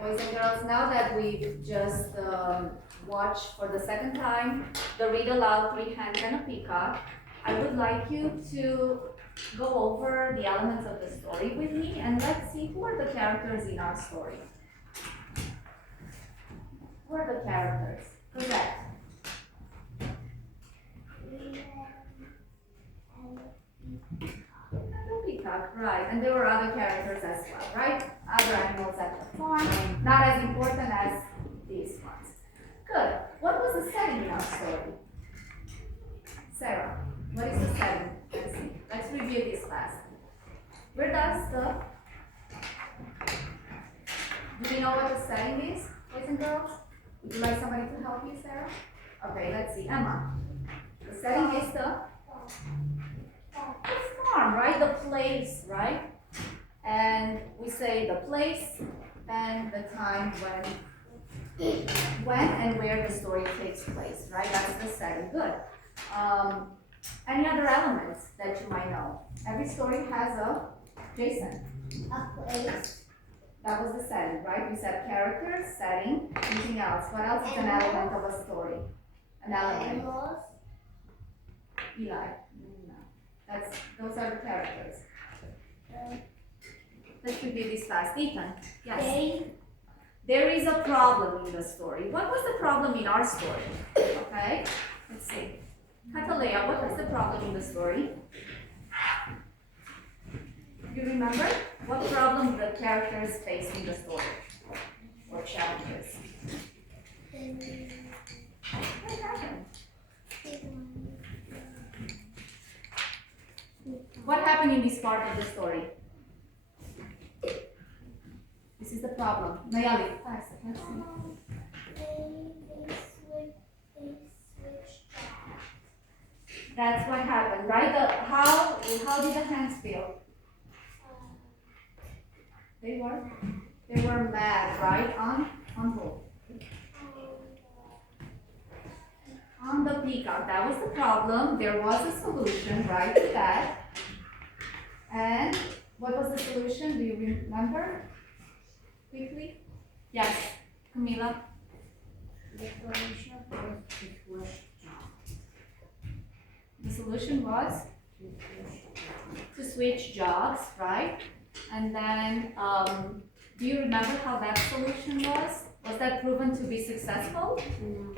boys and girls, now that we've just watched for the second time the read aloud, three hens and a peacock, I would like you to go over the elements of the story with me, and let's see who are the characters in our story. Who are the characters? Correct. Peacock, right, and there were other characters as well, right? Other animals at the farm, not as important as these ones. Good. What was the setting in our story? Sarah, what is the setting? Let's see. Let's review this fast. Where does the... Do you know what the setting is, boys and girls? Would you like somebody to help you, Sarah? Okay, let's see. Emma. The setting is the farm, right? The place, right? And we say the place and the time when and where the story takes place, right? That's the setting. Good. Any other elements that you might know? Every story has a Jason. A place. That was the setting, right? We said characters, setting, anything else. What else is an element of a story? An element. Animals. Eli. No. Those are the characters. Let's review this fast. Ethan. Yes. There is a problem in the story. What was the problem in our story? Okay. Let's see. Catalea, what was the problem in the story? You remember? What problem the characters face in the story? Or challenges? What happened? What happened in this part of the story? This is the problem. Nayali, let's see. They switched jobs. That's what happened, right? How did the hens feel? They were mad, right? On who? On the peacock. That was the problem. There was a solution, right, to that. And what was the solution? Do you remember? Quickly? Yes, Camila. The solution was to switch jobs. The solution was to switch jobs, right? And then, do you remember how that solution was? Was that proven to be successful? No.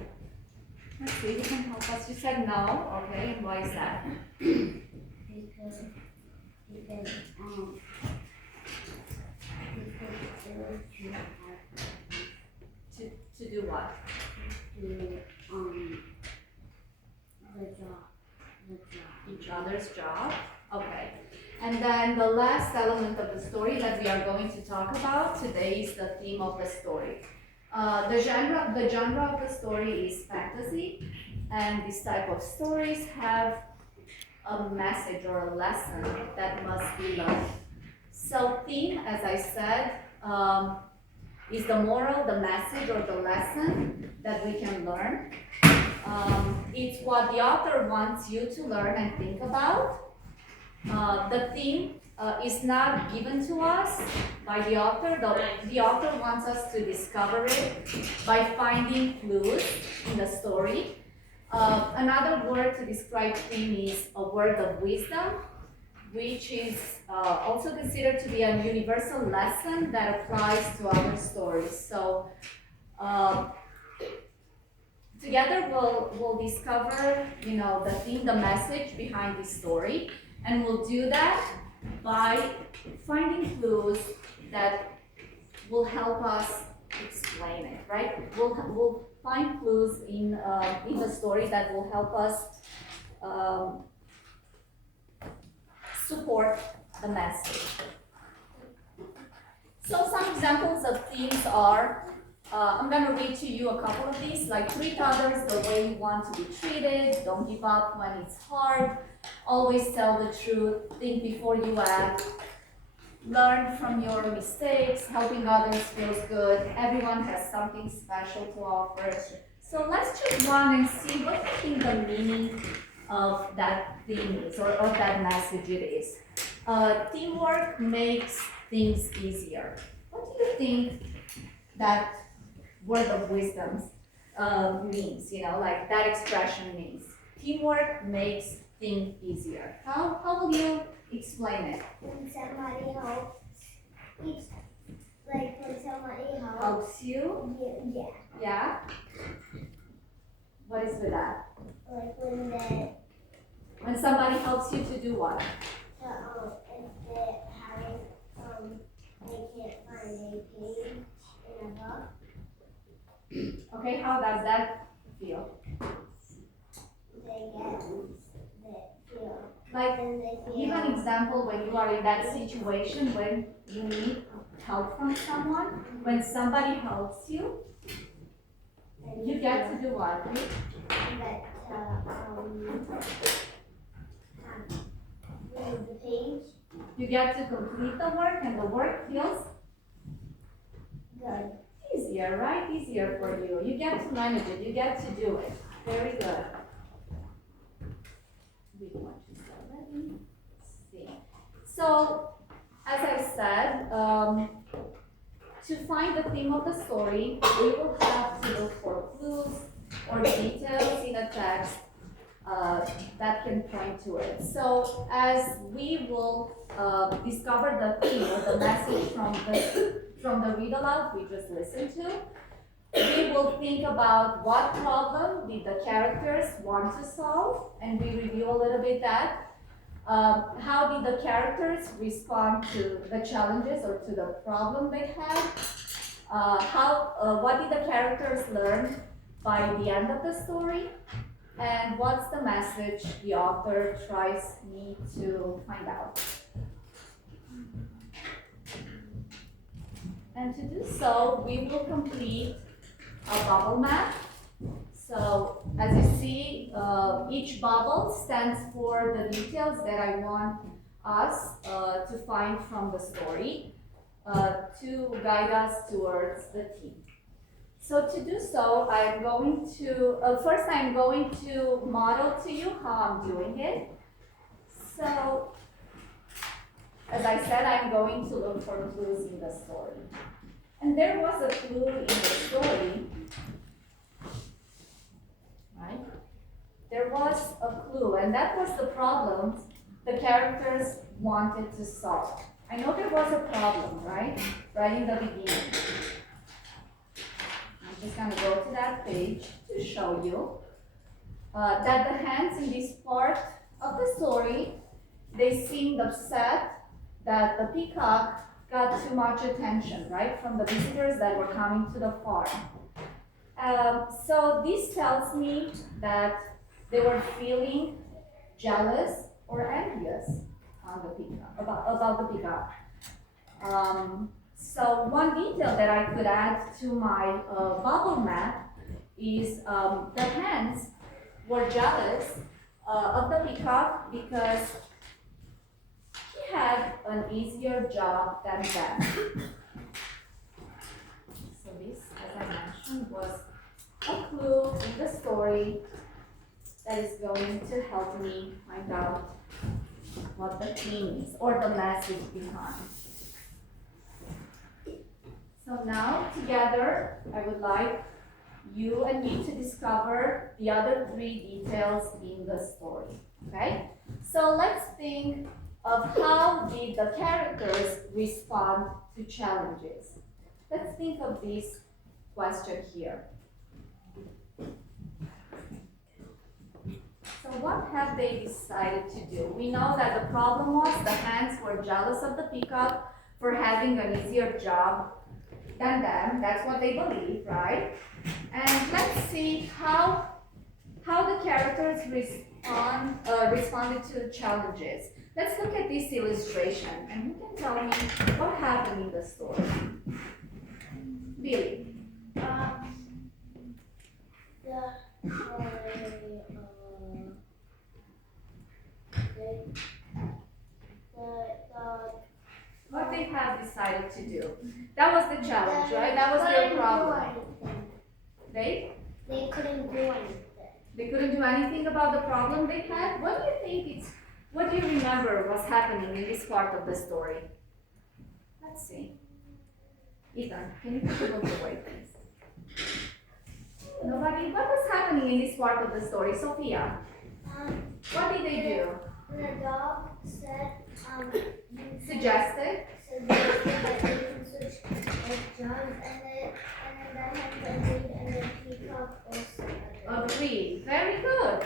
Let's see, you can help us. You said no, okay, and why is that? Because it was To do what? Each other's job. Okay. And then the last element of the story that we are going to talk about today is the theme of the story. The genre of the story is fantasy, and this type of stories have a message or a lesson that must be learned. So theme, as I said, is the moral, the message, or the lesson that we can learn. It's what the author wants you to learn and think about. The theme is not given to us by the author. The author wants us to discover it by finding clues in the story. Another word to describe theme is a word of wisdom, which is also considered to be a universal lesson that applies to our stories. So together we'll discover, the theme, the message behind this story, and we'll do that by finding clues that will help us explain it, right? We'll find clues in the story that will help us support the message. So some examples of themes are, I'm going to read to you a couple of these, like treat others the way you want to be treated, don't give up when it's hard, always tell the truth, think before you act, learn from your mistakes, helping others feels good, everyone has something special to offer. So let's choose one and see what you think the meaning of that theme is, or of that message it is. Teamwork makes things easier. What do you think that word of wisdom means, like that expression means. Teamwork makes things easier. How will you explain it? When somebody helps, it's like when somebody helps. Helps you? Yeah. Yeah? What is with that? Like When somebody helps you to do what? if they having they can't find a page in a book. Okay, how does that feel? They feel. Like, And they feel. give an example when you are in that situation when you need help from someone. When somebody helps you, you get to do what? Read the page. You get to complete the work and the work feels Good. easier, right? Easier for you. You get to manage it. You get to do it. Very good. Let me see. So, as I said, to find the theme of the story, we will have to look for clues or details in the text that can point to it. So, as we will discover the theme or the message from the read aloud we just listened to, we will think about what problem did the characters want to solve, and we review a little bit that. How did the characters respond to the challenges or to the problem they had? What did the characters learn by the end of the story? And what's the message the author tries me to find out? And to do so, we will complete a bubble map. So, as you see, each bubble stands for the details that I want us to find from the story to guide us towards the theme. So to do so, I'm going to, first I'm going to model to you how I'm doing it. So, as I said, I'm going to look for clues in the story. And there was a clue in the story, right? There was a clue, and that was the problem the characters wanted to solve. I know there was a problem, right? Right in the beginning. I'm just going to go to that page to show you that the hands in this part of the story, they seemed upset that the peacock got too much attention, right, from the visitors that were coming to the farm. So this tells me that they were feeling jealous or envious on the peacock, about the peacock. So one detail that I could add to my bubble map is the hens were jealous of the peacock because he had an easier job than them. So this, as I mentioned, was a clue in the story that is going to help me find out what the theme is or the message behind. So now, together, I would like you and me to discover the other three details in the story, okay? So let's think of how did the characters respond to challenges. Let's think of this question here. So what have they decided to do? We know that the problem was the hens were jealous of the peacock for having an easier job than them. That's what they believe, right? And let's see how the characters responded to challenges. Let's look at this illustration, and you can tell me what happened in the story. Billy. What they have decided to do. That was the challenge, right? That was their problem. They couldn't do anything. They couldn't do anything about the problem they had? What do you remember was happening in this part of the story? Let's see. Ethan, can you put the book away, please? Nobody? What was happening in this part of the story? Sophia, what did they do? The dog said, Suggested? that they can switch jobs, and then that had agreed, and the peacock also Agreed. Very good.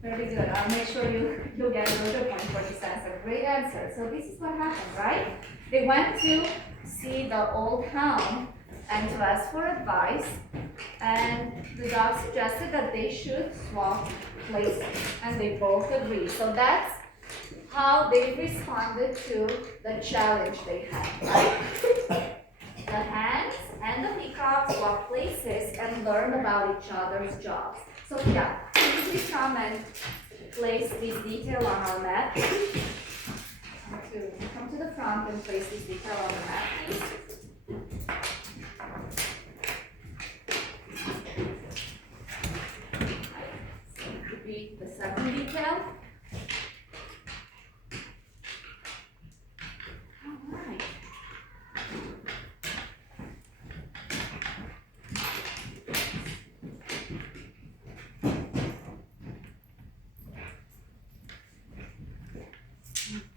Very good. I'll make sure you get a good point for this answer. Great answer. So this is what happened, right? They went to see the old hound and to ask for advice, and the dog suggested that they should swap places, and they both agreed. So that's how they responded to the challenge they had, right? The hens and the peacocks swap places and learn about each other's jobs. So yeah, please come and place this detail on our map. Come to the front and place this detail on the map, please. So it could be the second detail. All right.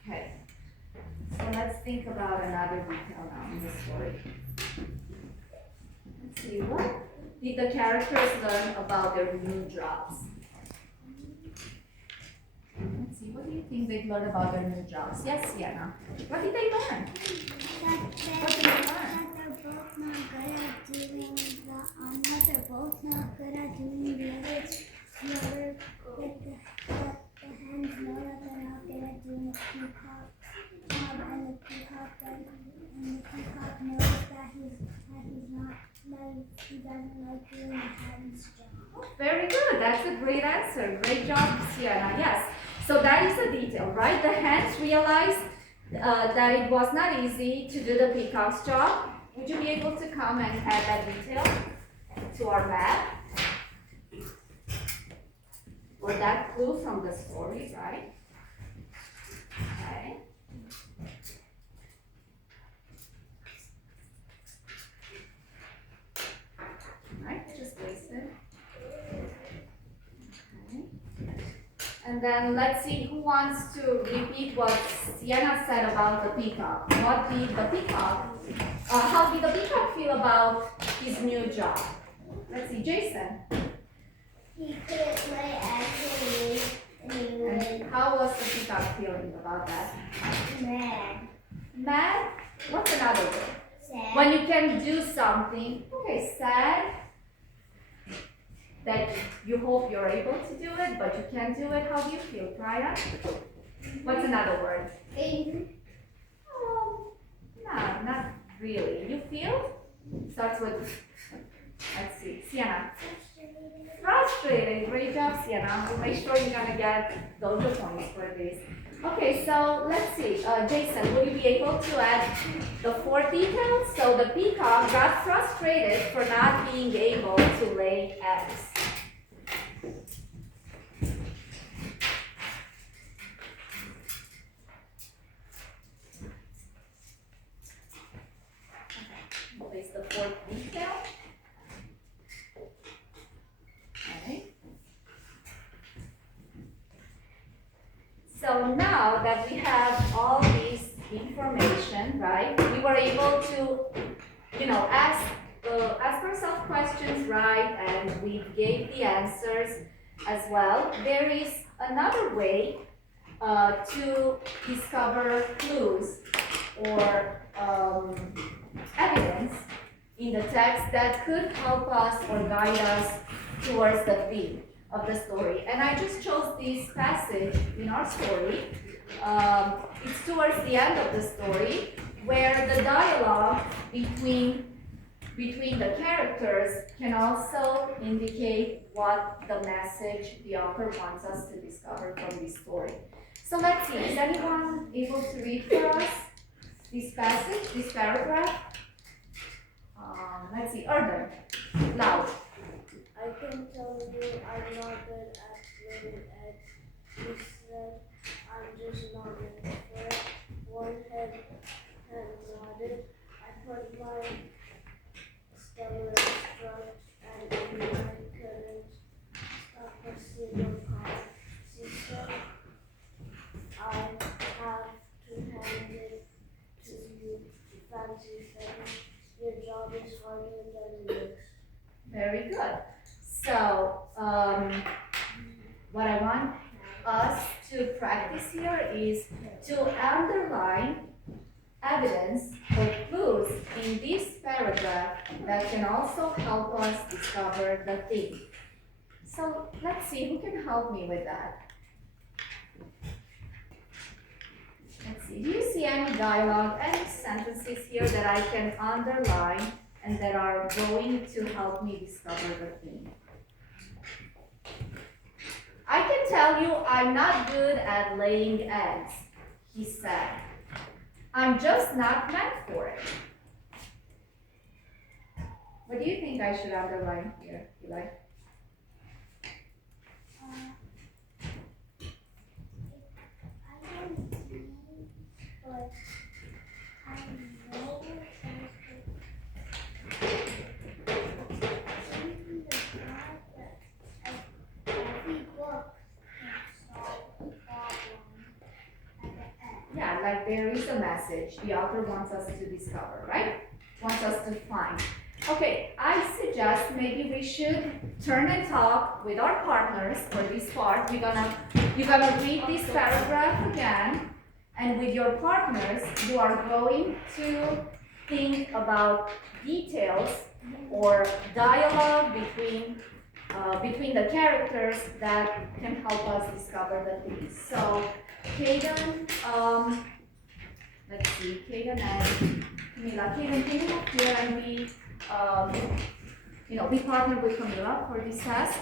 Okay, so let's think about another detail now in the story. Let's see, what did the characters learn about their new jobs? Let's see, what do you think they've learned about their new jobs? Yes, Sienna. What did they learn? What did they learn? That they're both not good at doing the other, the hens know that they're not good at doing the peacock job, and the peacock knows that he doesn't like doing the hen's job. Very good. That's a great answer. Great job, Sienna. Yes. So that is a detail, right? The hens realized that it was not easy to do the peacock's job. Would you be able to come and add that detail to our map? Or that clue from the story, right? Okay. Right, just place it. Okay. And then let's see who wants to repeat what Sienna said about the peacock. What did the peacock, how did the peacock feel about his new job? Let's see, Jason. He couldn't lay eggs And how was the peacock feeling about that? mad. Mad? What's another word? Sad. When you can do something, okay, sad, that you hope you're able to do it, but you can't do it. How do you feel, Priya? What's another word? Angry. Oh, no, not really. You feel? Starts with, let's see, Sienna. Frustrated. Great job, Sienna. We'll make sure you're gonna get those points for this. Okay, so let's see. Jason, will you be able to add the 4 details? So the peacock got frustrated for not being able to lay eggs. Okay, place the 4th detail. Okay. So now that we have all this information, right, we were able to, ask ourselves questions, right, and we gave the answers as well. There is another way to discover clues or evidence in the text that could help us or guide us towards the theme of the story. And I just chose this passage in our story. It's towards the end of the story where the dialogue between the characters can also indicate what the message the author wants us to discover from this story. So let's see, is anyone able to read for us this passage, this paragraph? Let's see, Arden, loud. I can tell you I'm not good at laying eggs. He said I'm just not ready for it. One head nodded. I put my Very good. So, what I want us to practice here is to underline evidence or clues in this paragraph that can also help us discover the theme. So let's see who can help me with that. Let's see, do you see any dialogue, any sentences here that I can underline and that are going to help me discover the theme? I can tell you I'm not good at laying eggs, he said. I'm just not meant for it. What do you think I should underline here, Eli? Yeah, like there is a message the author wants us to discover, right? Wants us to find. Okay, I suggest maybe we should turn and talk with our partners for this part. You're gonna read this paragraph again, and with your partners, you are going to think about details or dialogue between the characters that can help us discover the things. So, Kaden, let's see, Kaden and Camila. Kaden, can you come here and be partnered with Camila for this task?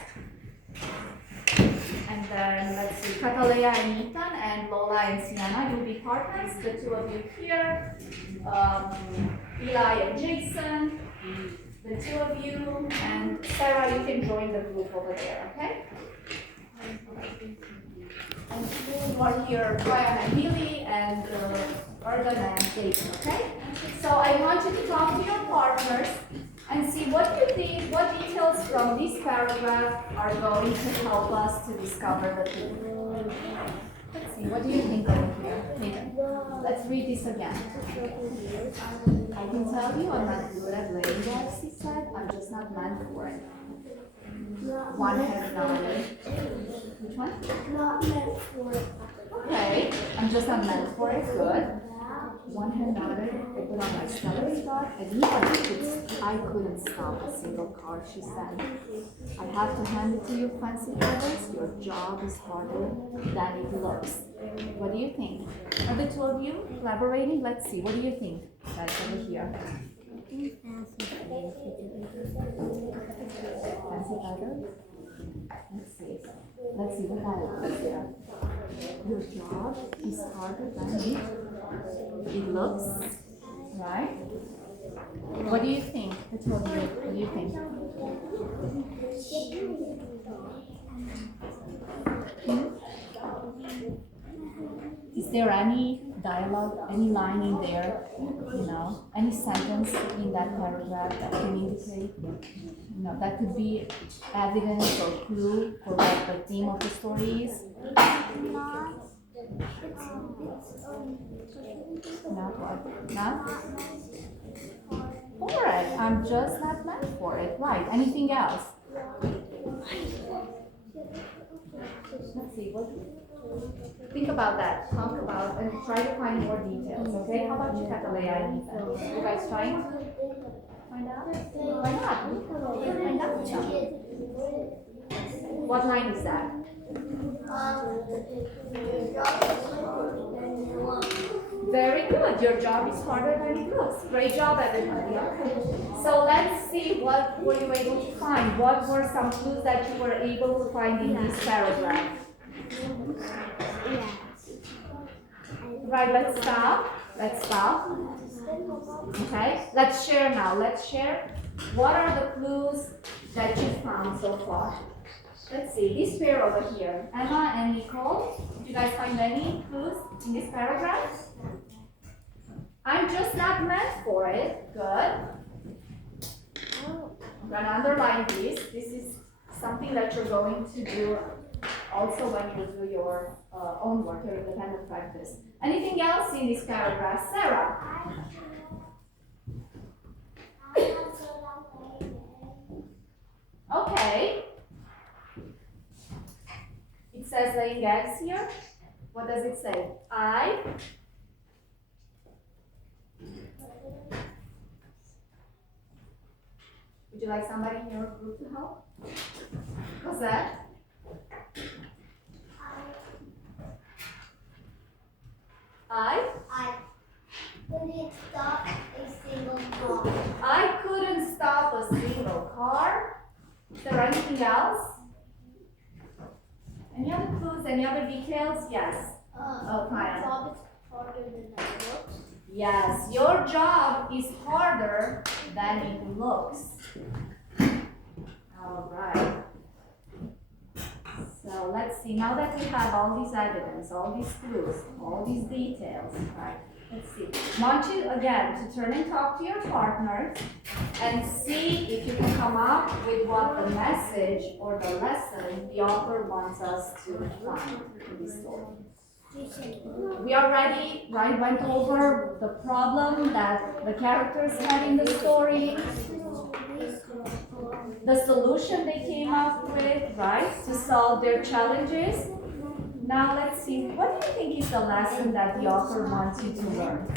And then let's see, Catalea and Ethan and Lola and Sienna, you'll be partners. The two of you here. Eli and Jason, the two of you, and Sarah, you can join the group over there, okay? And you are here, Brian and Haley, and Erden and David, okay? So I want you to talk to your partners and see what you think, what details from this paragraph are going to help us to discover the theme. Let's see, what do you think over here? Nathan, let's read this again. I can tell you I'm not good at laying eggs, he said. I'm just not meant for it. One has nodded. Which one? Not meant for it. Okay, I'm just not meant for it. Good. One hand nodded, I put on my celery dot, and I couldn't stop a single car, she said. I have to hand it to you, fancy brothers. Your job is harder than it looks. What do you think? Are the two of you collaborating? Let's see, what do you think? Guys, over here. Fancy brothers? Let's see what dialogue is there. Your job is harder than it looks, right? What do you think? The two of you, what do you think? Is there any dialogue, any line in there, any sentence in that paragraph that can indicate, that could be evidence or clue for what the theme of the story is? Not what? Not? For it. I'm just not meant for it. Right. Anything else? Let's see. Think about that. Talk about and try to find more details. Okay? How about you, Catalea and Ethan? You guys trying to find out? Why not? Find out something. What line is that? Very good. Your job is harder than it looks. Great job, everybody. Okay. So let's see, what were you able to find? What were some clues that you were able to find in this paragraph? Right, let's stop. Okay, let's share now. Let's share. What are the clues that you found so far? Let's see, this pair over here, Emma and Nicole. Did you guys find any clues in this paragraph? I'm just not meant for it. Good. I'm going to underline this. This is something that you're going to do also when you do your own work, your independent practice. Anything else in this paragraph? Sarah? I have says laying eggs here? What does it say? I. Would you like somebody in your group to help? What's that? I couldn't stop a single car. I couldn't stop a single car. Is there anything else? Any other clues? Any other details? Yes. My Kaya. job is harder than it looks. Yes, your job is harder than it looks. All right. So let's see, now that we have all this evidence, all these clues, all these details, right? Let's see. I want you again to turn and talk to your partners and see if you can come up with what the message or the lesson the author wants us to find in this story. We already, right, went over the problem that the characters had in the story, the solution they came up with, right, to solve their challenges. Now let's see, what do you think is the lesson that the author wants you to learn?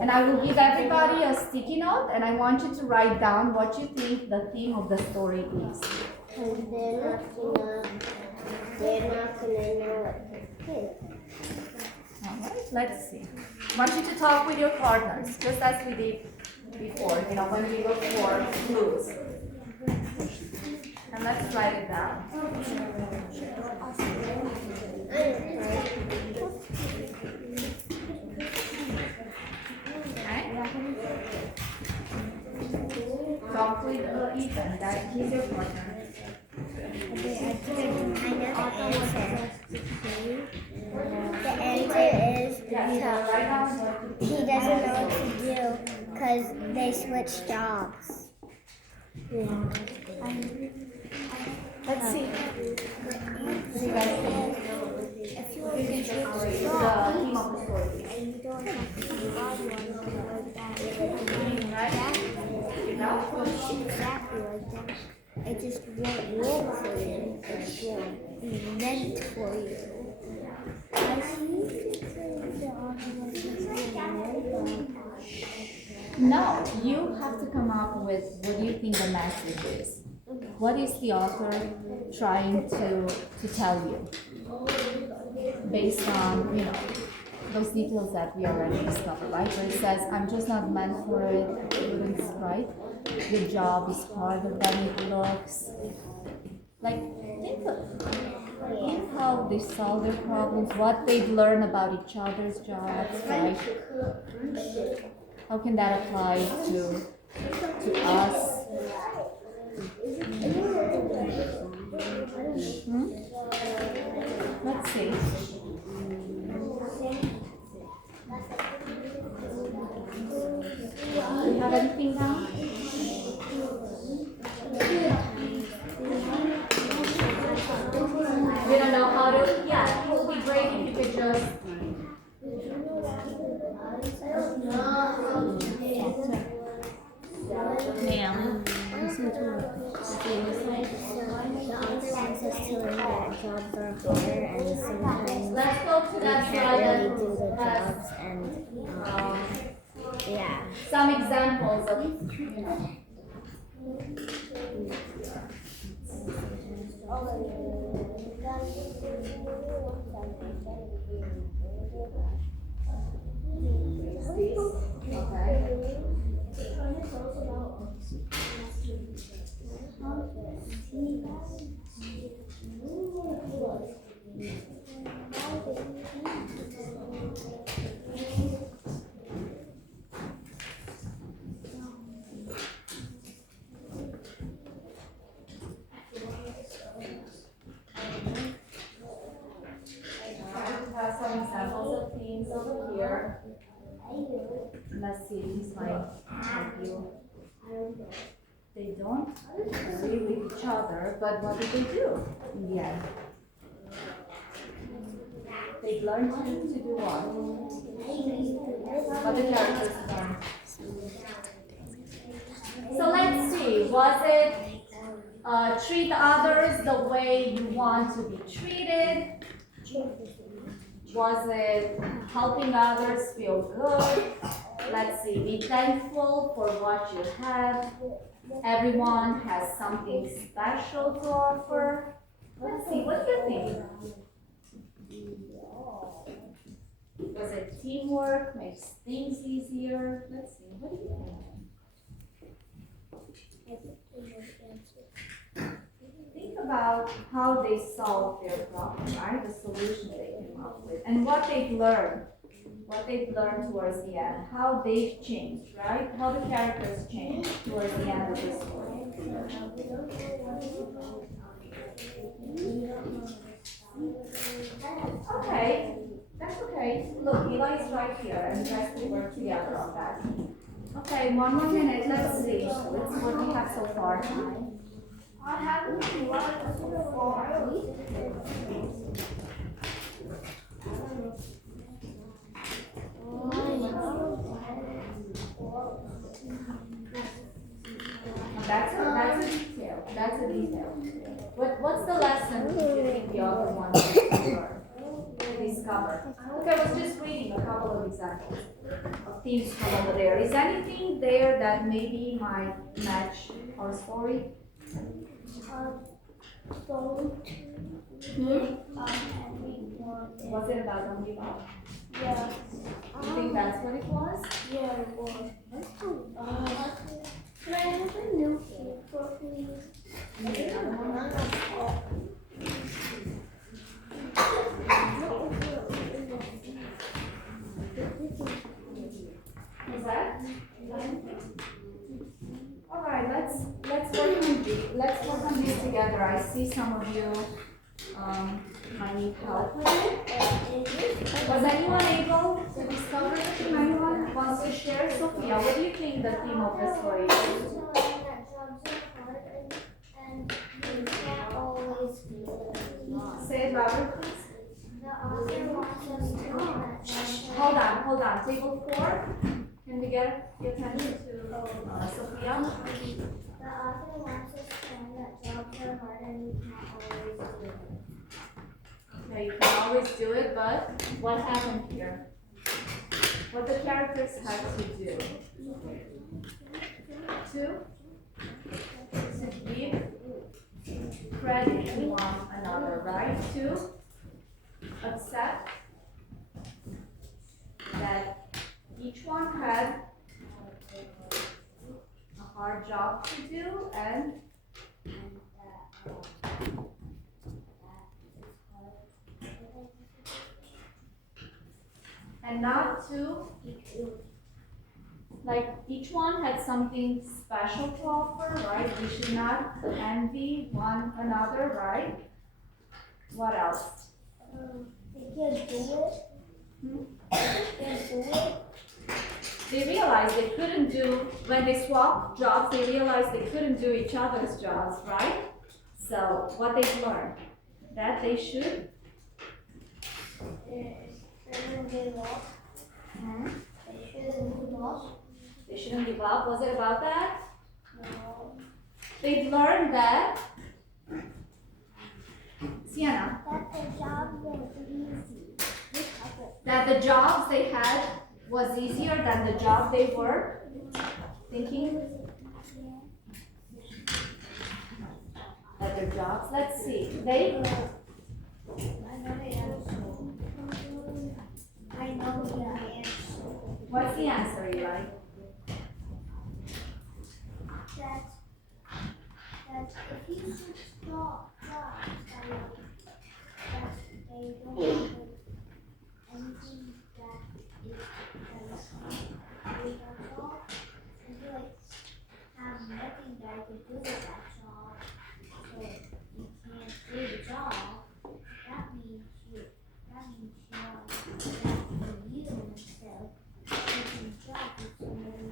And I will give everybody a sticky note and I want you to write down what you think the theme of the story is. And they're not gonna know it. All right, let's see. I want you to talk with your partners, just as we did before, when we look for clues. And let's write it down. Talk with Ethan, he's your partner. The answer is because he doesn't know what to do because they switched jobs. Let's see. You guys think? The theme of the story. And you don't have to be like Right? No? exactly like that. It just won't work for you. It won't be meant for you. I think the No, you have to come up with what do you think the message is. What is the author trying to tell you? Based on, those details that we already discovered, right? Where it says, I'm just not meant for it, right? Your job is harder than it looks. Like, think how they solve their problems, what they've learned about each other's jobs, right? How can that apply to us? Let's see. Do you have anything down? We don't know how to, it would be great if you could just Ma'am, listen to her. The author wants us to learn that jobs are harder and sometimes let's go to we that can't really slide do the and jobs and yeah. some examples of have some examples of themes over here. Let's see, these might help you. They don't agree with each other, but what do they do in the end? They learn to do what? What the characters learn. So let's see, was it Treat others the way you want to be treated. Was it helping others feel good? Let's see, be thankful for what you have. Everyone has something special to offer. Let's see, what do you think? Was it teamwork, makes things easier? Let's see, what do you think? Think about how they solved their problem, right? The solution they came up with, and what they've learned. What they've learned towards the end, how they've changed, right? How the characters changed towards the end of the story. Okay, that's okay. Look, Eli is right here, and the rest will work together on that. Okay, one more minute. Let's see. What we have so far. I haven't learned so far. That's a detail. That's a detail. What's the lesson you think the author wants us to learn, to discover? Okay, I was just reading a couple of examples of themes from over there. Is anything there that maybe might match our story? Was it about don't give up? Yeah. You think that's what it was? Yeah, it was. Can I have a new paper, please? Is that? All right, let's work on this together. I see some of you might need help with it. Was anyone able to discover anything? Anyone wants to share? Sophia, what do you think the theme of the story is? Say it louder, please. Hold on. Table 4. Can we get your attention to Sophia? The author wants us to learn that jobs are hard and we can't always do it. Okay, you can always do it, but what happened here? What the characters had to do? To give credit to one another, right? To accept that each one had a hard job to do and not to, like, each one had something special to offer, right? We should not envy one another, right? What else? They can't do it. They can't do it. They realized they couldn't do, when they swapped jobs, they realized they couldn't do each other's jobs, right? So what they've learned, that they should Shouldn't give up. They shouldn't give up. They shouldn't give up. Was it about that? No. They've learned that. Sienna. That the job was easy. That the jobs they had was easier than the job they were thinking. That their jobs. Let's see. They. I know the answer. What's the answer, Eli? That if you stop jobs, that they don't have anything that is a job, and you like have nothing that you do with that job, so you can't do the job. That means you are for you instead of taking a job with somebody.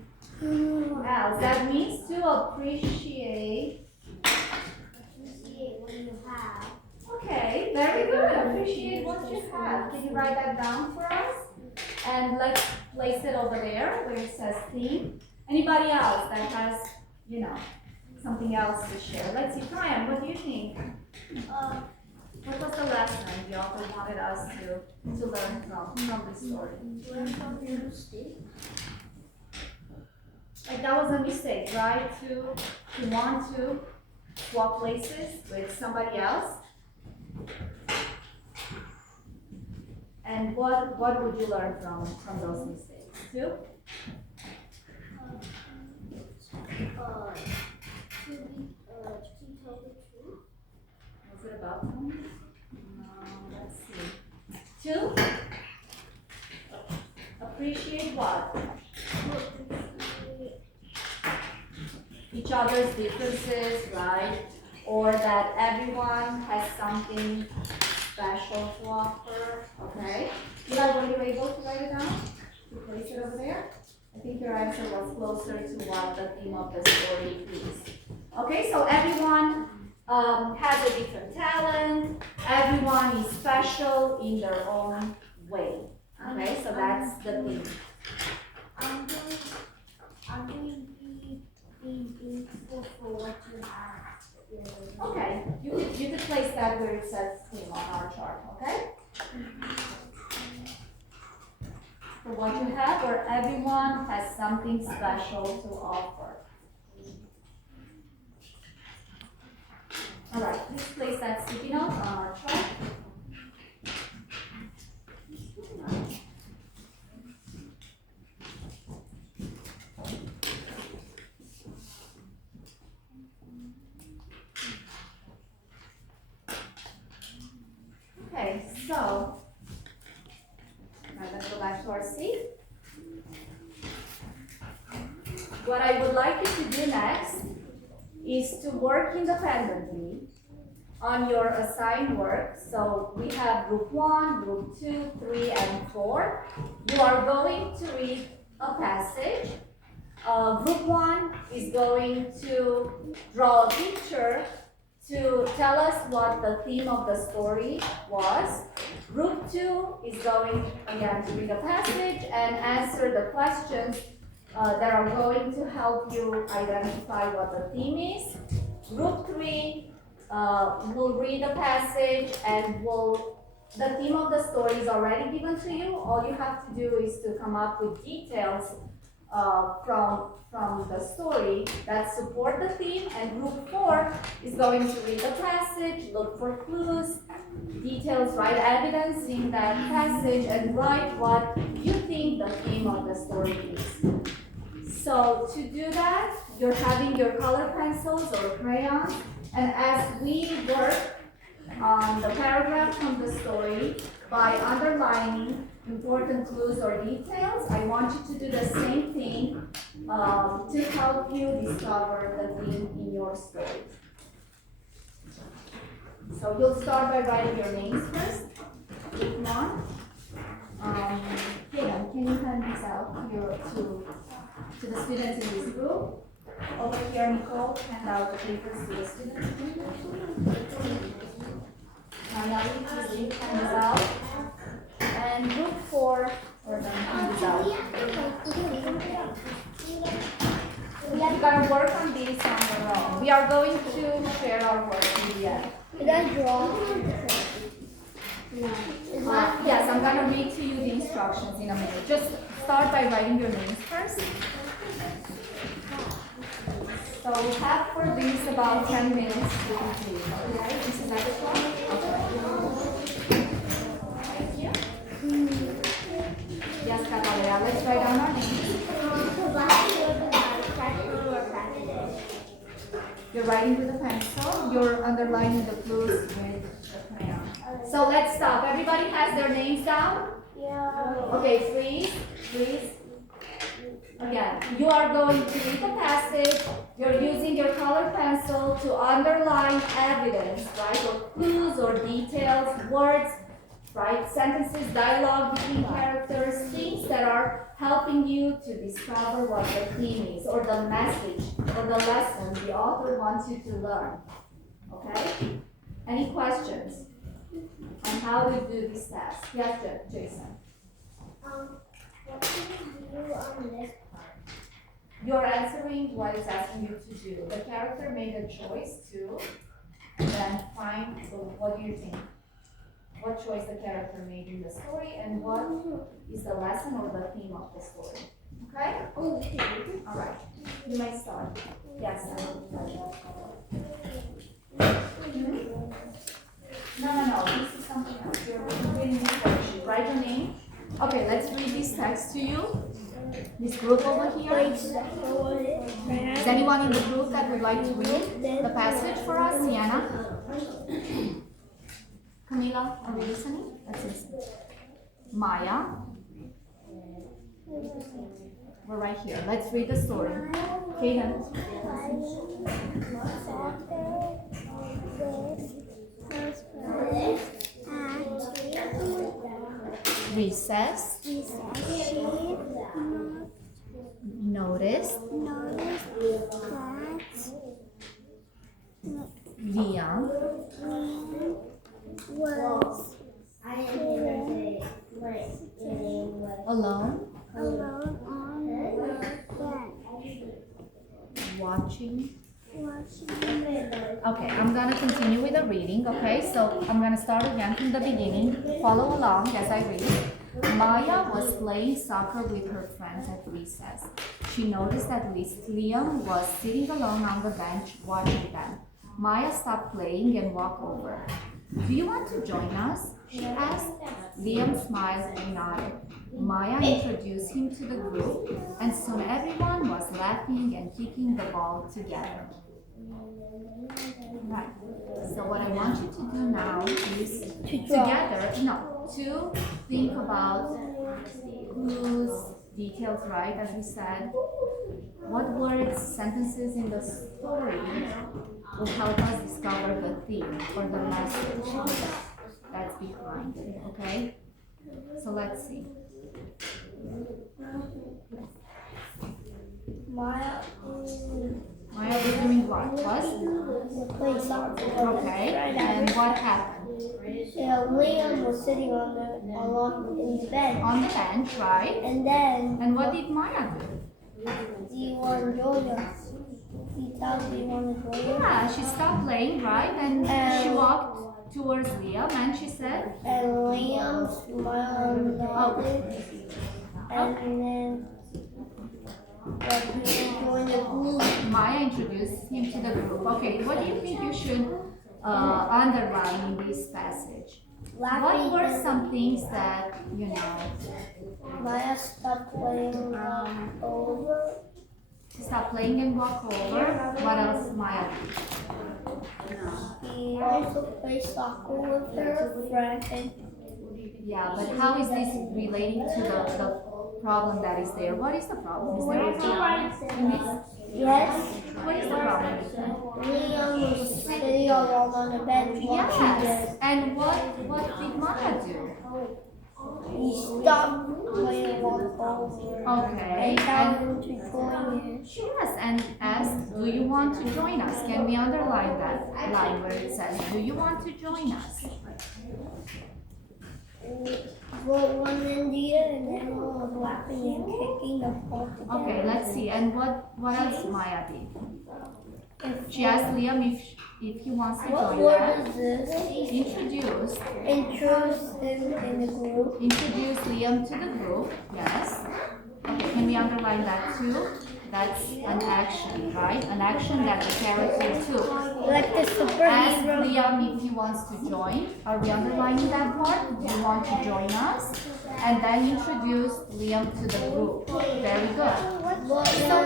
Else, that means to appreciate. Appreciate what you have. Okay, very good. Appreciate what you have. Can you write that down for us? And let's place it over there where it says theme. Anybody else that has, something else to share. Let's see, Brian, what do you think? What was the lesson the author wanted us to learn from the story? Learn from your mistake. Like that was a mistake, right? To want to swap places with somebody else. And what would you learn from those mistakes too? To tell the truth. Was it about them? No, let's see. To appreciate what? Each other's differences, right? Or that everyone has something special to offer, okay? Eli, were you able to write it down? To place it over there? I think your answer was closer to what the theme of the story is. Okay, so everyone has a different talent. Everyone is special in their own way. Okay, so that's the theme. I'm going to be thankful for what you have. Okay, you could place that where it says theme on our chart, okay? For what you have, where everyone has something special to offer. All right, please place that sticky note on our chart. Okay, so now let's go back to our seat. What I would like you to do next is to work independently on your assigned work. So we have group 1, group 2, 3, and 4. You are going to read a passage. Group 1 is going to draw a picture to tell us what the theme of the story was. Group 2 is going, again, to read a passage and answer the questions that are going to help you identify what the theme is. Group 3 will read the passage and the theme of the story is already given to you. All you have to do is to come up with details from the story that support the theme, and group 4 is going to read the passage, look for clues, details, write evidence in that passage, and write what you think the theme of the story is. So to do that, you're having your color pencils or crayons, and as we work on the paragraph from the story by underlining important clues or details, I want you to do the same thing to help you discover the theme in your story. So you'll start by writing your names first. Group 1. Hayden, can you hand these out to the students in this group? Over here, Nicole, hand out the papers to the students. Nayali, please hand this out. And group 4, or then hand this out. We're going to work on these on our own. We are going to share our work in the end. Did I draw? Yes, I'm going to read to you the instructions in a minute. Just start by writing your names first. So we have for this about 10 minutes to complete. Okay, this is extra. Thank you. Yes, Catalina, let's write down our names. You're writing with a pencil. You're underlining the clues with the crayon. So let's stop. Everybody has their names down? Yeah. Okay, freeze. Again, you are going to read the passage. You're using your colored pencil to underline evidence, right? Or clues or details, words, right? Sentences, dialogue between characters, things that are helping you to discover what the theme is, or the message, or the lesson the author wants you to learn. Okay? Any questions on how we do this task? Yes, Jason. What can we do on this part? you're answering what it's asking you to do. The character made a choice to, and then find, so what do you think? What choice the character made in the story, and what is the lesson or the theme of the story? Okay? All right. You may start. Yes. No. This is something else. You're reading this worksheet. Write your name. Okay, let's read this text to you. This group over here. Is anyone in the group that would like to read the passage for us? Sienna? Camila, are we listening? Let's listen. Maya? We're right here. Let's read the story. Kaden? Recess. Noticed. Liam was alone on the bed watching. watching. Okay, I'm gonna continue with the reading, okay? So I'm gonna start again from the beginning. Follow along as I read. Maya was playing soccer with her friends at recess. She noticed that Liam was sitting alone on the bench watching them. Maya stopped playing and walked over. Do you want to join us? She asked. Liam smiled and nodded. Maya introduced him to the group, and soon everyone was laughing and kicking the ball together. Right. So what I want you to do now is to think about clues, details, right? As we said, what words, sentences in the story will help us discover the theme or the message that's behind it, okay? So let's see. Maya was doing what? playing soccer. Okay, and what happened? Liam was sitting along in the bench. On the bench, right? And what did Maya do? do you want to join us? He tells me you want to join us. Yeah, she stopped playing, right? And she walked towards Liam and she said, And Liam smiled and nodded. And then he joined the group. Maya introduced him to the group. Okay, what do you think you should underline in this passage? What were some things that, Maya stopped playing over. Stop playing and walk over? What else Maya did? He also played soccer with her friend. Yeah, but how is this relating to the problem that is there? What is the problem? Is there a problem in this? Yes. What is the problem? Liam was sitting alone on the bench watching Yes. them. And what did Maya do? He stopped playing and walked over. Okay. And told him to join in. Yes, and asked, do you want to join us? Can we underline that line where it says, do you want to join us? Wrote one in the air and everyone was laughing and kicking the ball together. Okay, let's see. And what else Maya did? She asked Liam if he wants to What join word them. is this? Introduced Introduced him in the group. Introduce Liam to the group. Yes. Okay, can we underline that too? That's an action, right? An action that the character took. Like the Ask superhero. Liam if he wants to join. Are we underlining that part? Do you want to join us? And then introduce Liam to the group. Very good. So,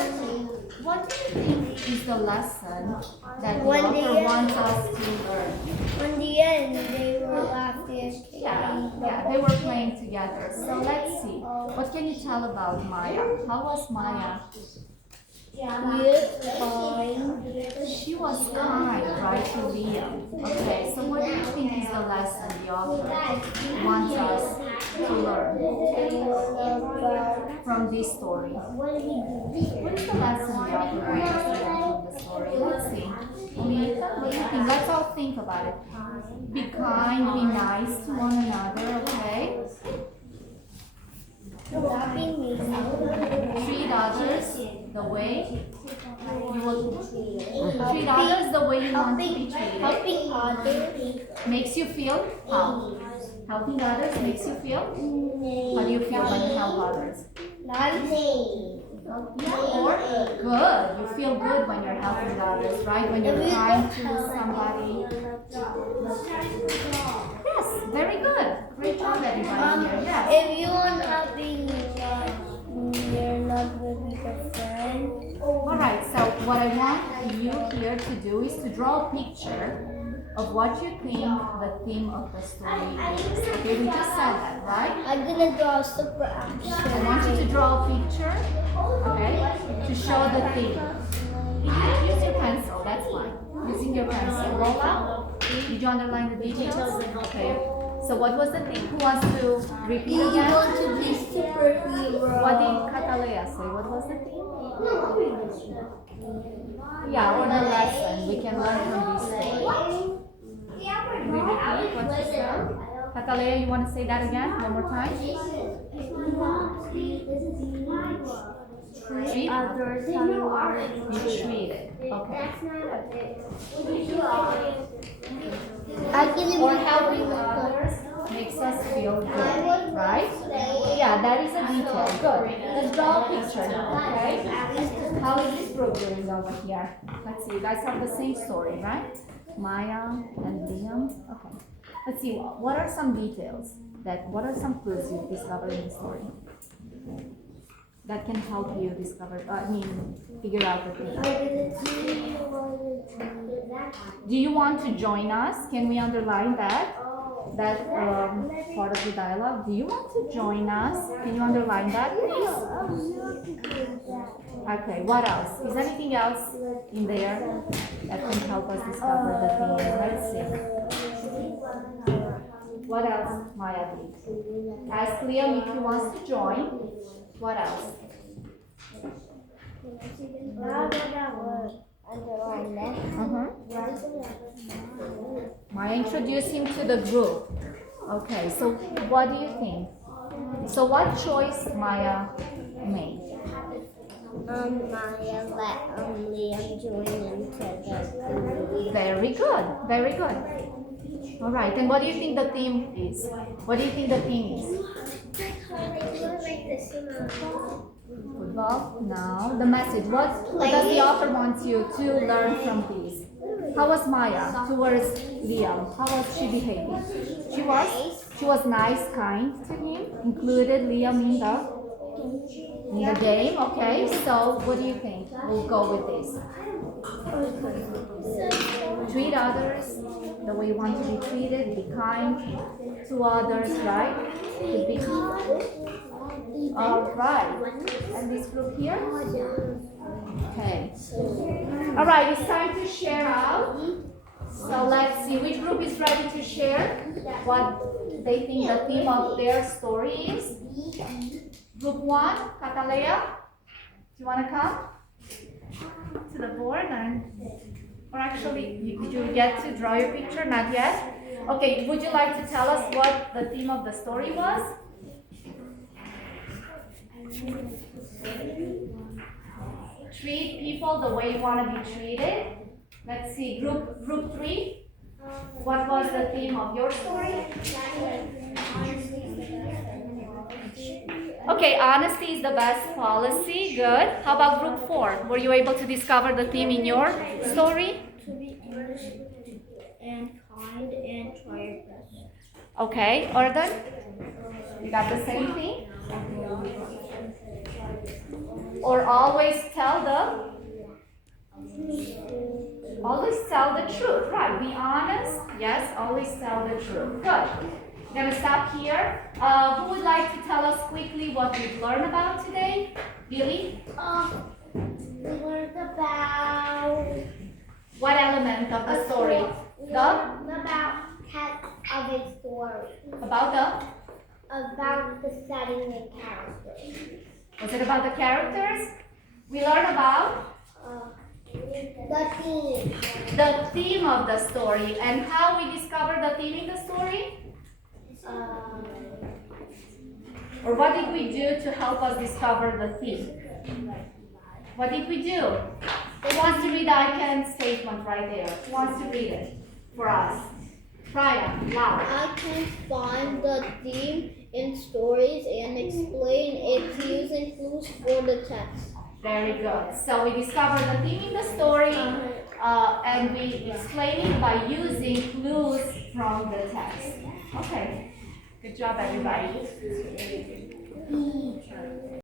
what do you think is the lesson that the author wants us to learn? In the end, they were laughing and kicking. Yeah, they were playing together. So let's see. What can you tell about Maya? How was Maya? She was kind, right, to Liam. Okay, so what do you think is the lesson the author wants us to learn from this story? What is the lesson the author wants us to learn from the story? Let's see. Anita, what do you think? Let's all think about it. Be kind, be nice to one another, okay? Treat others The way you will treat others the way you want to be treated. Helping others Makes you feel how? Helping others makes you feel? How do you feel when you help others? nice. Yeah, or good. You feel good when you're helping others, right? When you're kind to somebody. Yes, very good. Great job, everybody here. Yes. If you are not being you're not with your friend. Alright, so what I want you here to do is to draw a picture of what you think the theme of the story is. Okay, we just said that, right? I'm gonna draw a super action. I want you to draw a picture, okay, to show the theme. Use your pencil, that's fine. Using your pencil. Roll out. Did you underline the details? Okay. So what was the theme? Who wants to repeat You again? want to be superhero. What did Katalea say? What was the theme? Yeah, or the lesson. We can learn from these stories. Can we repeat what she said? Katalea, you want to say that again? One more time? Treat Others how you want to be You treat it. Okay. Or helping others makes us feel good, right? Yeah, that is a detail. Good. Let's draw a picture now, okay? How is this group doing over here? Let's see. You guys have the same story, right? Maya and Liam. Okay. Let's see. What are some details what are some clues you've discovered in the story that can help you discover? Figure out the theme. Do you want to join us? Can we underline that? That part of the dialogue. Do you want to join us? Can you underline that, please? Okay, what else? Is anything else in there that can help us discover the theme? Let's see. What else, Maya, please? Ask Liam if he wants to join. What else? Maya introduced him to the group. Okay, so what do you think? So what choice Maya made? Maya let Liam join into the group. Very good, very good. All right, and what do you think the theme is? What do you think the theme is? Football? No. The message. What does the author want you to learn from these? How was Maya towards Liam? How was she behaving? She was nice, kind to him, included Liam in the game. Okay, so what do you think? We'll go with this. Treat others the way you want to be treated, be kind to others, right? To be all right. And this group here? Okay. All right, it's time to share out. So let's see, which group is ready to share what they think the theme of their story is? Group 1, Katalea, do you want to come to the board? Or actually, did you get to draw your picture? Not yet? Okay, would you like to tell us what the theme of the story was? Treat people the way you want to be treated. Let's see, group 3. What was the theme of your story? Okay, honesty is the best policy. Good. How about group 4? Were you able to discover the theme in your story? To be honest and kind and try your best. Okay, Arden? You got the same thing? Or always tell the truth. Right, be honest. Yes, always tell the truth. Good. I'm going to stop here. Who would like to tell us quickly what we've learned about today? Billy? We learned about What element of the story? about cat of a story. About About the setting and characters. was it about the characters? We learned about the theme of the story and how we discover the theme in the story. Or what did we do to help us discover the theme? What did we do? Who wants to read the I Can statement right there? Who wants to read it for us? Brian, loud. I can find the theme in stories and explain it using clues for the text. Very good. So we discovered the theme in the story and we explain it by using clues from the text. Okay. Good job, everybody.